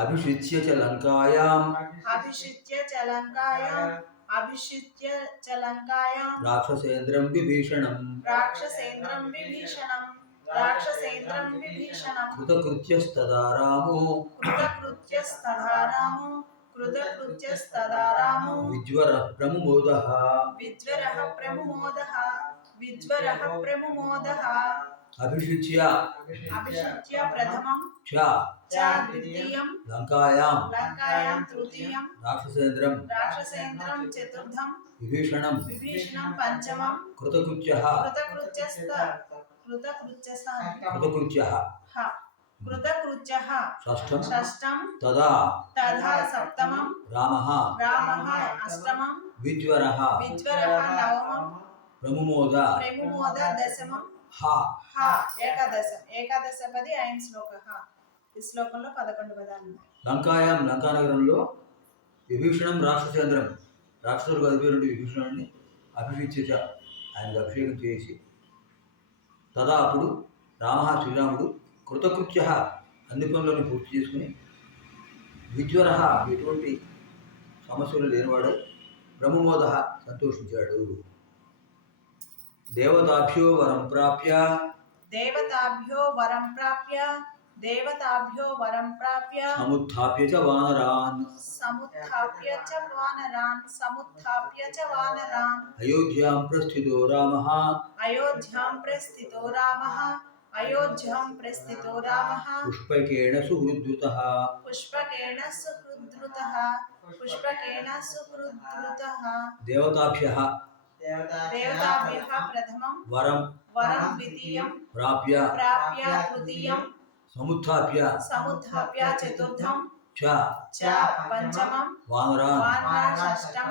अभिषिच्य च लङ्कायाम् राक्षसेन्द्रं विभीषणम् कृतकृत्यस्तदा रामो विज्वरः प्रमुमोदः अभिषिच्य प्रथमं च द्वितीयं लङ्कायां तृतीयं राक्षसेन्द्रं चतुर्थं विभीषणं पंचमं कृतकृत्यः षष्ठं तदा सप्तमं रामः अष्टमं विज्वरः नवमं प्रमुमोद दशमं ఏకాదశపది అయిన శ్లోకః. ఈ శ్లోకంలో 11 పదాలు ఉన్నాయి. లంకానగరంలో విభీషణం రాక్షసేంద్రం రాక్షసులకు అధిపతి విభీషణుడిని అభిషేకించ ఆయనకు అభిషేకం చేసి తదా అప్పుడు రామ శ్రీరాముడు కృతకృత్య అన్ని పనులను పూర్తి చేసుకుని విజ్వర ఎటువంటి సమస్యలు లేనివాడు బ్రహ్మమోద సంతోషించాడు. దేవతాభ్యో వరం ప్రాప్య సముత్థాప్య చ వానరాన్ అయోధ్యాం ప్రస్థితో రామః పుష్పకేణ సుహృద్రుతః దేవతాభ్యః ప్రథమం వరం ద్వితీయం ప్రాప్య తృతీయం సముత్థాప్య చతుర్థం చ పంచమం వానరాన్ షష్టం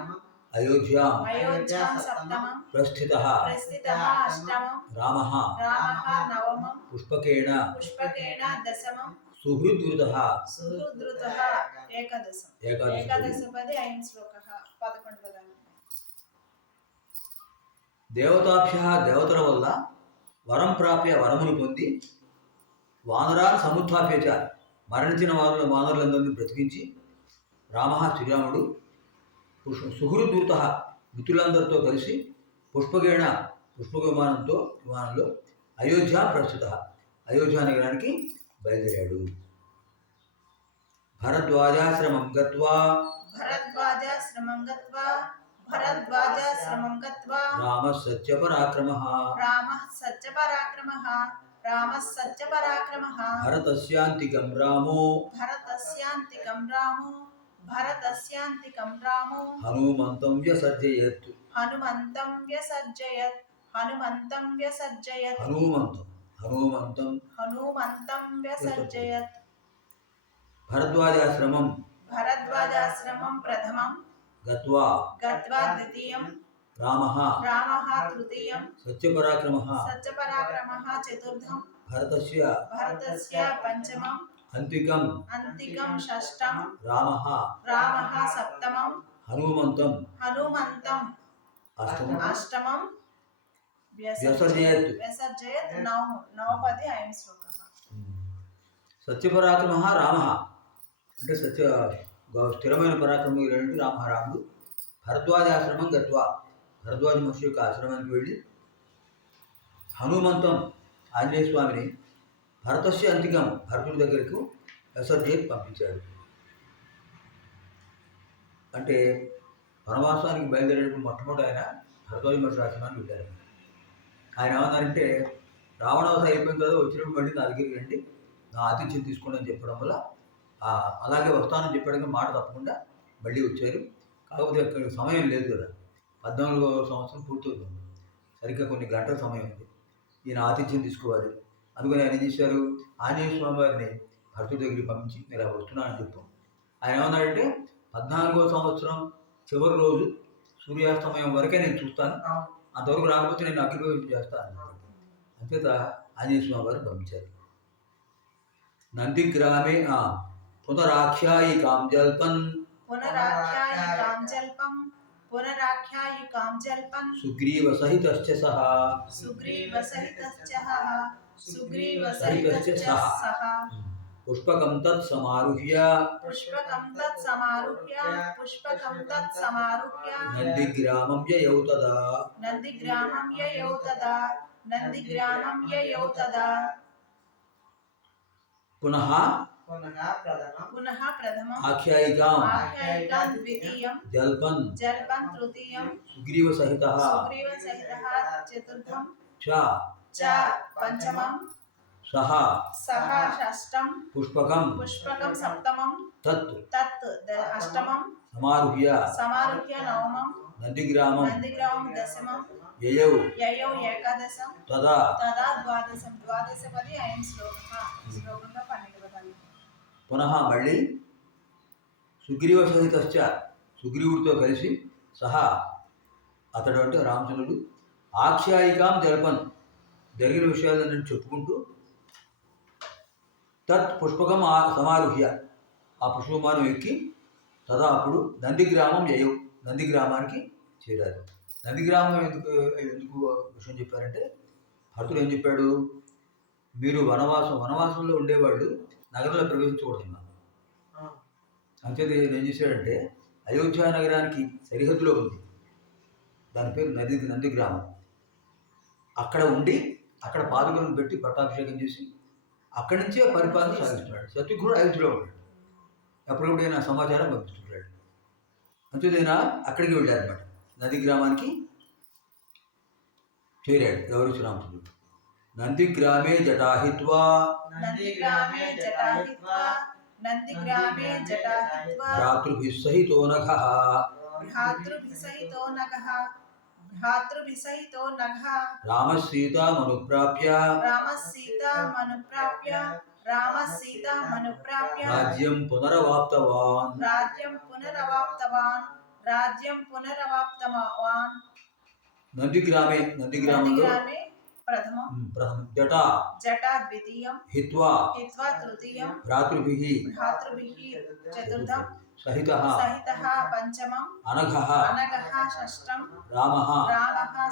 అయోధ్యాం సప్తమం ప్రస్థితః అష్టమం రామః నవమం పుష్పకేణ దశమం సుహృద్రుతః ఏకాదశపది అయిన శ్లోకః 11 పదాలు. దేవతాభ్య దేవతల వల్ల వరం ప్రాప్య వరమును పొంది వానరాలు సముత్థాప్యచ మరణించిన వానరులందరినీ బ్రతికించి రామ శ్రీరాముడు సుహృదూత మిత్రులందరితో కలిసి పుష్ప విమానంలో అయోధ్య ప్రస్తుత అయోధ్య నగరానికి బయలుదేరాడు. భరద్వాజాశ్రమం గత్వా రామః సత్యపరాక్రమః భరతస్యాంతికం రామో హనుమంతం వ్యసర్జయత్ భరద్వాజాశ్రమం ప్రథమం గత్వా ద్వితీయం రామః తృతీయం సత్యపరాక్రమః చతుర్థం భరతస్య పంచమం అంతికం షష్టం రామః సప్తమం హనుమంతం అష్టమం వ్యసర్జయత్ నవపది అయిన శ్లోకః. సత్యపరాక్రమః రామః అంటే స్థిరమైన పరాక్రమం రాముడు భరద్వాజాశ్రమం గత్వా భరద్వాజ మహర్షి యొక్క ఆశ్రమానికి వెళ్ళి హనుమంతం ఆంజనేయ స్వామిని భరతస్య అంతికం భరతుడి దగ్గరకు వ్యసర్జయత్ పంపించాడు. అంటే వనవాసానికి బయలుదేరేటప్పుడు మొట్టమొదటి ఆయన భరద్వాజ మహర్షి ఆశ్రమానికి వెళ్ళారు. ఆయన ఏమన్నారంటే రావణవస అయిపోయిన తర్వాత వచ్చినప్పుడు మళ్ళీ నా దగ్గరికి రండి, నా ఆతిథ్యం తీసుకోండి అని చెప్పడం వల్ల అలాగే వస్తానని చెప్పడానికి మాట తప్పకుండా మళ్ళీ వచ్చారు. కాకపోతే అక్కడ సమయం లేదు కదా, 14వ సంవత్సరం పూర్తవుతుంది, సరిగ్గా కొన్ని గంటల సమయం ఉంది, ఈయన ఆతిథ్యం తీసుకోవాలి. అందుకని ఆయన ఏం చేశారు, ఆంజనేయ స్వామి వారిని భరతుడి దగ్గరికి పంపించి మీరు వస్తున్నానని చెప్పాం. ఆయన ఏమన్నాడంటే 14వ సంవత్సరం చివరి రోజు సూర్యాస్తమయం వరకే నేను చూస్తాను, అంతవరకు రాకపోతే నేను అగ్నిప్రవేశం చేస్తాను. అంతేత ఆంజనేయ స్వామి వారిని పంపించారు. నందిగ్రామే పునరాఖ్యాయికాం జల్పన్ సుగ్రీవ సహితశ్చ సహ పుష్పకం తత్ సమారుహ్య నందిగ్రామం యయౌ తదా పునః ప్రథమం ఆఖ్యాయికాం ద్వితీయం జల్పన్ తృతీయం సుగ్రీవ సహితః చతుర్థం చ పంచమం సహ షష్టం పుష్పకం సప్తమం తత్ అష్టమం సమారుహ్య నవమం నందిగ్రామం దశమం యయౌ ఏకాదశం తదా ద్వాదశం ద్వాదశపది అయం శ్లోకంగా 12 పదాలు. పునః మళ్ళీ సుగ్రీవ సహితశ్చ సుగ్రీవుడితో కలిసి సహా అతడు అంటే రామచంద్రుడు ఆఖ్యాయికాం జల్పన్ జరిగిన విషయాలన్నీ చెప్పుకుంటూ తత్ పుష్పకం సమారుహ్య ఆ పుష్పమానం ఎక్కి తదా అప్పుడు నందిగ్రామం యయౌ నందిగ్రామానికి చేరారు. నందిగ్రామం ఎందుకు విషయం చెప్పారంటే భరతుడు ఏం చెప్పాడు, మీరు వనవాసంలో ఉండేవాళ్ళు నగరంలో ప్రవేశించకూడదు. అంచేది ఏం చేశాడంటే అయోధ్య నగరానికి సరిహద్దులో ఉంది, దాని పేరు నందిగ్రామం. అక్కడ ఉండి అక్కడ పాదుకలను పెట్టి పట్టాభిషేకం చేసి అక్కడి నుంచే పరిపాలన సాగిస్తున్నాడు. శత్రుఘ్నుడు అయోధ్యలో ఉన్నాడు, ఎప్పుడెప్పుడైనా సమాచారం పంపిస్తున్నాడు. అంచేదైనా అక్కడికి వెళ్ళారన్నమాట, నది గ్రామానికి చేరాడు. ఎవరు శ్రీరామచంద్రుడు. నందిగ్రామే జటాహిత్వా భ్రాతృభిః సహితో నఘః రామసీతామనుప్రాప్య రాజ్యం పునరవాప్తవాన్ నందిగ్రామంలో ప్రథమం జటా ద్వితీయం హిత్వా తృతీయం భ్రాతృభిః చతుర్థం సహితః పంచమం అనఘః షష్టం రామః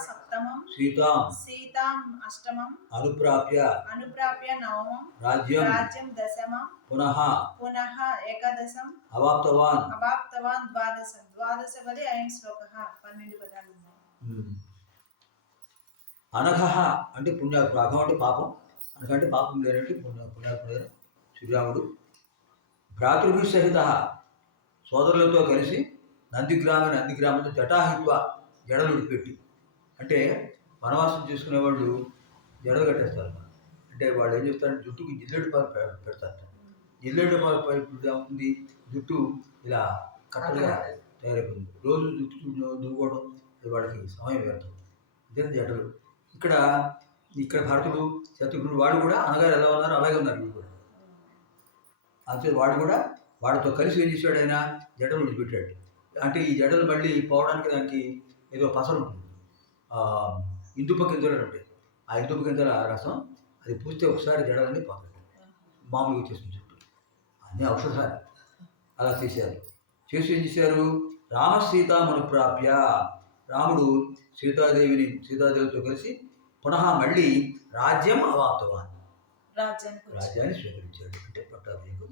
సప్తమం సీతాం అష్టమం అనుప్రాప్య నవమం రాజ్యం దశమం పునః ఏకాదశం అవాప్తవాన్ ద్వాదశం ద్వాదశపది అయం శ్లోకః 12 పదాలు. అనఘః అంటే పుణ్యాత్ముడు, అఘం అంటే పాపం, అనఘ అంటే పాపం లేనంటే పుణ్యాత్ముడైన శ్రీరాముడు భ్రాతృభిః సహితః సోదరులతో కలిసి నందిగ్రామంలో జటాహిత్వ జడలు విడిపెట్టి, అంటే వనవాసం చేసుకునేవాళ్ళు జడలు కట్టేస్తారు. అంటే వాళ్ళు ఏం చేస్తారంటే జుట్టుకి జిల్లెడు పాలు పెడతారు. జిల్లెడు పాలు ఉంది, జుట్టు ఇలా కట్టలుగా తయారైపోతుంది. రోజు జుట్టు దువ్వుకోవడం వాళ్ళకి సమయం వ్యర్థం. ఇదే జడలు. ఇక్కడ భరతుడు శత్రుఘ్నుడు వాడు కూడా అనగారు ఎలా ఉన్నారు అలాగే ఉన్నారు వీడు కూడా. అంతే వాడు కూడా వాడితో కలిసి ఏం చేశాడు, ఆయన జడలు విడిచిపెట్టాడు. అంటే ఈ జడలు మళ్ళీ పోవడానికి దానికి ఏదో పసరు ఉంటుంది, ఇందుప గింజలు ఉంటాయి. ఆ ఇందుప గింజల రసం అది పూస్తే ఒకసారి జడలన్నీ పోతాయి, మామూలుగా వచ్చేస్తుంది చుట్టూ. అన్నీ ఔషధాలు అలా చేశారు. చేసి ఏం చేశారు, రామసీతామనుప్రాప్య రాముడు సీతాదేవితో కలిసి పునః మళ్ళీ రాజ్యం అవాప్తవాన్ రాజ్యాన్ని స్వీకరించాడు. అంటే పట్టాభిషేకం